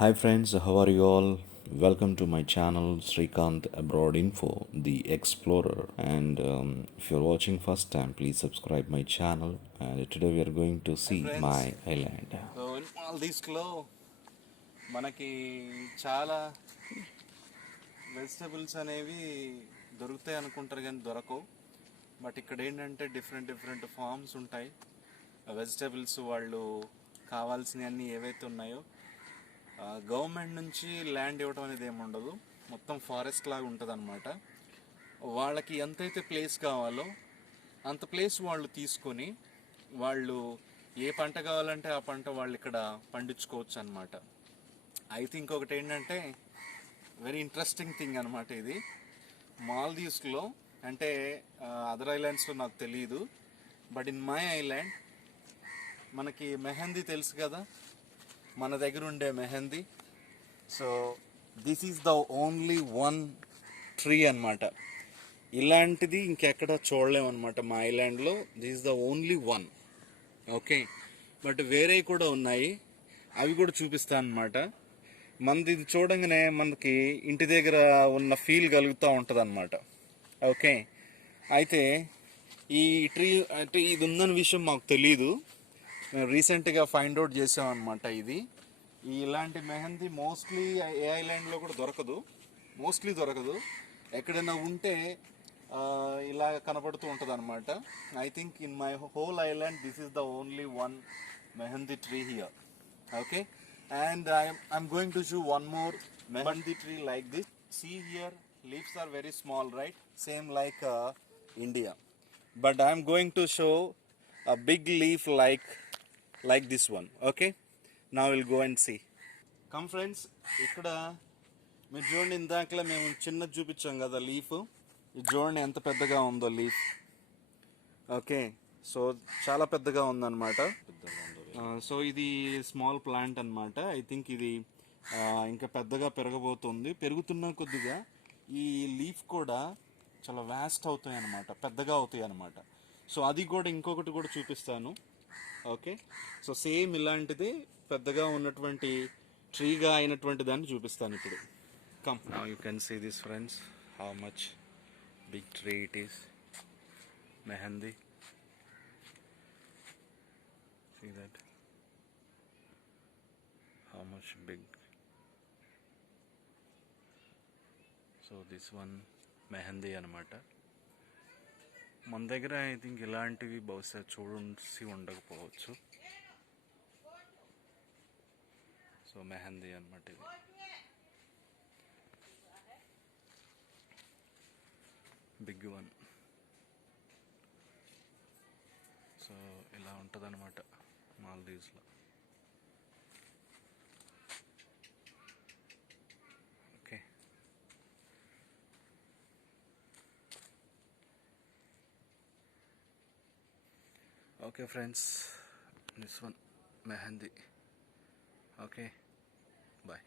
Hi friends, how are you all? Welcome to my channel SRIKANTH Abroad Info, the Explorer. And if you're watching first time, please subscribe my channel. And today we are going to hi see friends. my island. So మాల్దీవ్స్లో మనకి చాలా vegetables అనేవి దొరుకుతాయి అనుకుంటారు కానీ దొరకవు. But ఇక్కడ ఏంటంటే డిఫరెంట్ ఫార్మ్స్ ఉంటాయి. వెజిటబుల్స్ వాళ్ళు కావాల్సినవన్నీ ఏవైతే ఉన్నాయో గవర్నమెంట్ నుంచి ల్యాండ్ ఇవ్వడం అనేది ఏమి ఉండదు. మొత్తం ఫారెస్ట్ లాగా ఉంటుంది అనమాట. వాళ్ళకి ఎంతైతే ప్లేస్ కావాలో అంత ప్లేస్ వాళ్ళు తీసుకొని వాళ్ళు ఏ పంట కావాలంటే ఆ పంట వాళ్ళు ఇక్కడ పండించుకోవచ్చు అనమాట. అయితే ఇంకొకటి ఏంటంటే వెరీ ఇంట్రెస్టింగ్ థింగ్ అనమాట ఇది. మాల్దీవ్స్లో అంటే అదర్ ఐలాండ్స్లో నాకు తెలియదు, బట్ ఇన్ మై ఐలాండ్ మనకి మెహందీ తెలుసు కదా, మన దగ్గర ఉండే mehndi. So this is the only one tree అనమాట. ఇలాంటిది ఇంకెక్కడ చూడలేమన్నమాట మా ఐలాండ్లో. This is the only one. Okay, but వేరే కూడా ఉన్నాయి, అవి కూడా చూపిస్తాను అనమాట. మనది ఇది చూడంగానే మనకి ఇంటి దగ్గర ఉన్న ఫీల్ కలుగుతూ ఉంటుంది అనమాట. ఓకే, అయితే ఈ ట్రీ అంటే ఇది ఉందన్న విషయం మాకు తెలీదు. మేము రీసెంట్గా ఫైండ్ అవుట్ చేసామన్నమాట. ఇది ఇలాంటి మెహందీ మోస్ట్లీ ఏ ఐలాండ్లో కూడా దొరకదు. ఎక్కడైనా ఉంటే ఇలా కనపడుతూ ఉంటుంది అనమాట. I think in my whole island this is the only one mehndi tree here. Okay, and I'm going to show one more mehendi tree like this. See here, leaves are very small, right? Same like India, but I'm going to show a big leaf like this one. Okay, now we'll go and see. Come friends, ఇక్కడ మీరు చూడండి, ఇందాకలా మేము చిన్నది చూపించాం కదా leaf. ఇది చూడండి ఎంత పెద్దగా ఉందో లీఫ్. ఓకే, సో చాలా పెద్దగా ఉందన్నమాట. సో ఇది స్మాల్ ప్లాంట్ అనమాట. ఐ థింక్ ఇది ఇంకా పెద్దగా పెరగబోతుంది. పెరుగుతున్న కొద్దిగా ఈ లీఫ్ కూడా చాలా వ్యాస్ట్ అవుతాయి అనమాట, పెద్దగా అవుతాయి అనమాట. సో అది కూడా ఇంకొకటి కూడా చూపిస్తాను. ఓకే, సో సేమ్ ఇలాంటిది పెద్దగా ఉన్నటువంటి ట్రీగా అయినటువంటి దాన్ని చూపిస్తాను ఇప్పుడు. Come, now you can see this friends, how much big tree it is. Mehndi, see that how much big. So this one mehndi అనమాట. మన దగ్గర ఐ థింక్ ఇలాంటివి బహుశా చూసి ఉండకపోవచ్చు. సో మెహందీ అనమాట ఇది. Big one. సో ఇలా ఉంటుంది అనమాట మాల్దీవ్స్లో. Okay, okay friends, this one mehndi. Okay, bye.